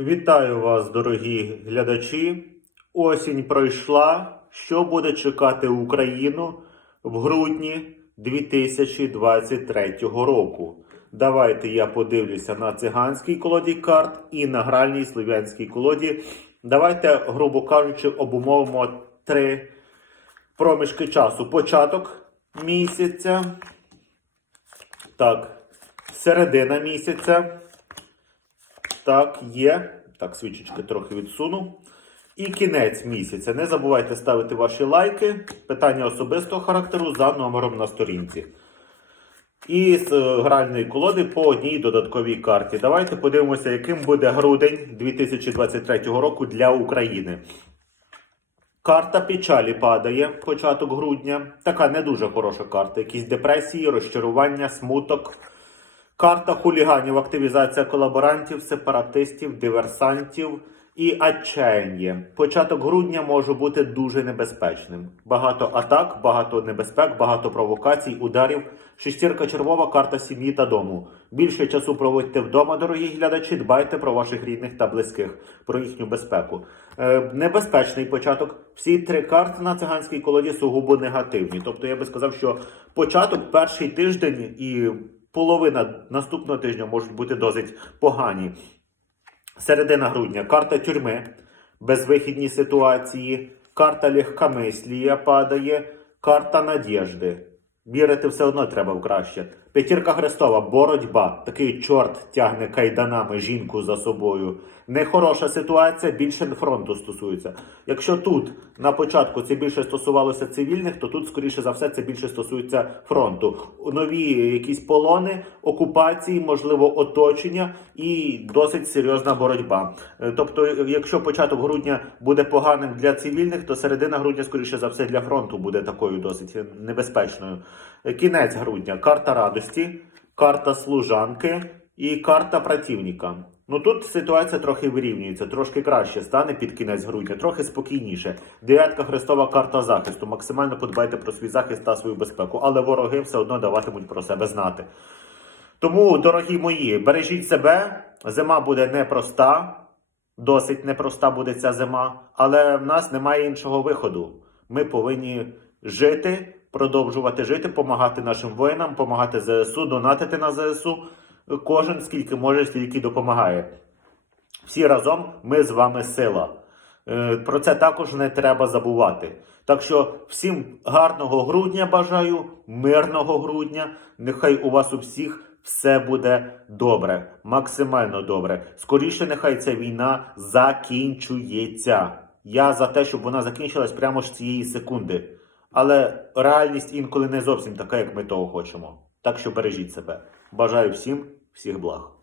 Вітаю вас, дорогі глядачі. Осінь пройшла. Що буде чекати Україну в грудні 2023 року? Давайте я подивлюся на циганській колоді карт і на гральній слов'янській колоді. Давайте, грубо кажучи, обумовимо три проміжки часу. Початок місяця. Так, середина місяця. Так, є. Так, свічечки трохи відсуну. І кінець місяця. Не забувайте ставити ваші лайки. Питання особистого характеру за номером на сторінці. І з е, гральної колоди по одній додатковій карті. Давайте подивимося, яким буде грудень 2023 року для України. Карта печалі падає початок грудня. Така не дуже хороша карта. Якісь депресії, розчарування, смуток. Карта хуліганів, активізація колаборантів, сепаратистів, диверсантів і отчаяння. Початок грудня може бути дуже небезпечним. Багато атак, багато небезпек, багато провокацій, ударів. Шестірка червова карта сім'ї та дому. Більше часу проводьте вдома, дорогі глядачі. Дбайте про ваших рідних та близьких, про їхню безпеку. Е, небезпечний початок. Всі три карти на циганській колоді сугубо негативні. Тобто я би сказав, що початок, перший тиждень і половина наступного тижня можуть бути досить погані. Середина грудня карта тюрми, безвихідні ситуації, карта легкомислія падає, карта надіжди. Вірити все одно треба в краще. П'ятірка Христова, боротьба. Такий чорт тягне кайданами жінку за собою. Нехороша ситуація більше фронту стосується. Якщо тут на початку це більше стосувалося цивільних, то тут, скоріше за все, це більше стосується фронту. Нові якісь полони, окупації, можливо, оточення і досить серйозна боротьба. Е, Тобто, якщо початок грудня буде поганим для цивільних, то середина грудня, скоріше за все, для фронту буде такою досить небезпечною. Кінець грудня карта радості, карта служанки і карта противника. Ну тут ситуація трохи вирівнюється, трошки краще стане під кінець грудня, трохи спокійніше. Дев'ятка хрестова карта захисту. Максимально подбайте про свій захист та свою безпеку, але вороги все одно даватимуть про себе знати. Тому, дорогі мої, бережіть себе. Зима буде непроста, досить непроста буде ця зима, але в нас немає іншого виходу. Ми повинні жити, продовжувати жити, допомагати нашим воїнам, допомагати ЗСУ, донатити на ЗСУ. Кожен скільки може, стільки допомагає. Всі разом ми з вами сила. Е, Про це також не треба забувати. Так що всім гарного грудня бажаю, мирного грудня. Нехай у вас у всіх все буде добре, максимально добре. Скоріше, нехай ця війна закінчується. Я за те, щоб вона закінчилась прямо ж цієї секунди. Але реальність інколи не зовсім така, як ми того хочемо. Так що бережіть себе. Бажаю всім всіх благ.